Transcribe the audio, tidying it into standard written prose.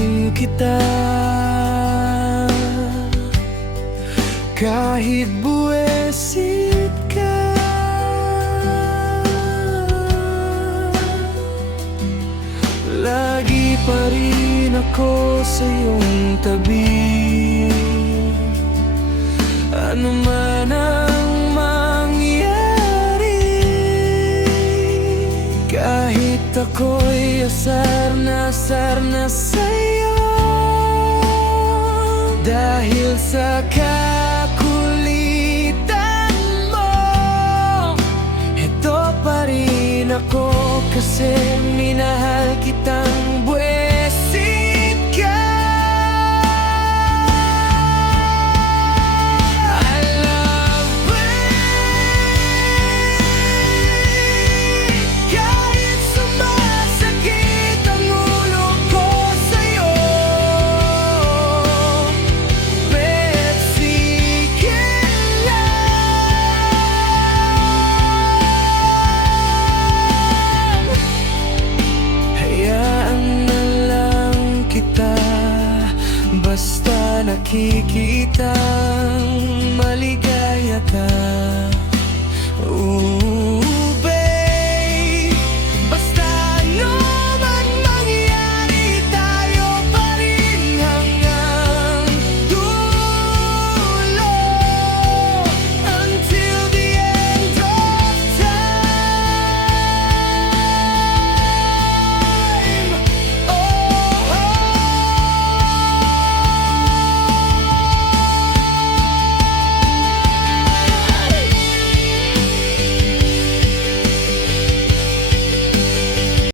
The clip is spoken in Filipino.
rin kita. Kahit buwisit ka, lagi pa rin ako sa iyong tabi. Ano man ang mangyari, kahit ako'y asar na sa'yo, dahil sa kakulitan mo, eto pa rin ako kasi minahal kitang buwisit ka. I love it, kahit sumasakit ang ulo ko sa'yo. Basta nakikita